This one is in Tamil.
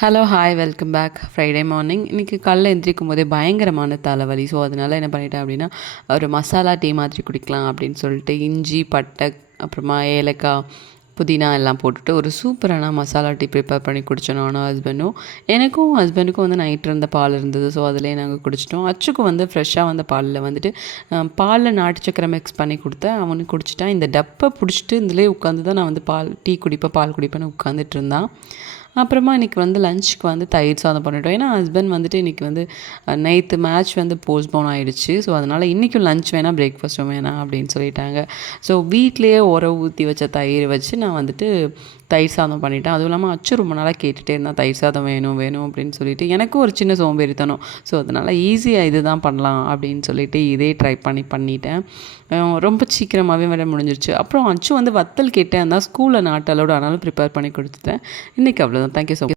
Hello hi welcome back. Friday morning இன்றைக்கி காலைல எந்திரிக்கும் போதே பயங்கரமான தலைவலி. ஸோ அதனால் என்ன பண்ணிட்டேன் அப்படின்னா, ஒரு மசாலா டீ மாதிரி குடிக்கலாம் அப்படின்னு சொல்லிட்டு இஞ்சி, பட்டை, அப்புறமா ஏலக்காய், புதினா எல்லாம் போட்டுட்டு ஒரு சூப்பரான மசாலா டீ ப்ரிப்பேர் பண்ணி குடித்தோம் நானும் ஹஸ்பண்டும். ஹஸ்பண்டுக்கும் வந்து நைட் இருந்த பால் இருந்தது. ஸோ அதிலே நாங்கள் குடிச்சிட்டோம். அச்சுக்கும் வந்து ஃப்ரெஷ்ஷாக வந்த பாலில் வந்துட்டு பாலில் நாட்டு சக்கரை மிக்ஸ் பண்ணி கொடுத்தேன். அவனுக்கு குடிச்சிட்டான். இந்த டப்பை பிடிச்சிட்டு இதிலே உட்காந்து தான் நான் வந்து பால் குடிப்பேன்னு உட்காந்துட்டு இருந்தான். அப்புறமா இன்றைக்கி வந்து லஞ்சுக்கு வந்து தயிர் சாதம் பண்ணிட்டோம். ஏன்னா ஹஸ்பண்ட் வந்துட்டு இன்றைக்கி வந்து நேற்று மேட்ச் வந்து போஸ்ட்போன் ஆகிடுச்சு. ஸோ அதனால் இன்றைக்கும் லஞ்ச் வேணாம், பிரேக்ஃபாஸ்ட்டும் வேணாம் அப்படின்னு சொல்லிட்டாங்க. ஸோ வீட்டிலேயே ஊற்றி வச்ச தயிர் வச்சு நான் வந்துட்டு தயிர் சாதம் பண்ணிட்டேன். அதுவும் இல்லாமல் அச்சு ரொம்ப நாளாக கேட்டுகிட்டே இருந்தால் தயிர் சாதம் வேணும் வேணும் அப்படின்னு சொல்லிட்டு எனக்கும் ஒரு சின்ன சோம்பேறித்தனம். ஸோ அதனால் ஈஸியாக இது தான் பண்ணலாம் அப்படின்னு சொல்லிட்டு இதே ட்ரை பண்ணிட்டேன். ரொம்ப சீக்கிரமாகவே வேலை முடிஞ்சிருச்சு. அப்புறம் அச்சு வந்து வத்தல் கேட்டேன். தான் ஸ்கூலில் நாட் அலோடு ஆனாலும் ப்ரிப்பேர் பண்ணி கொடுத்துட்டேன். இன்றைக்கி அவ்வளோதான். Thank you so much.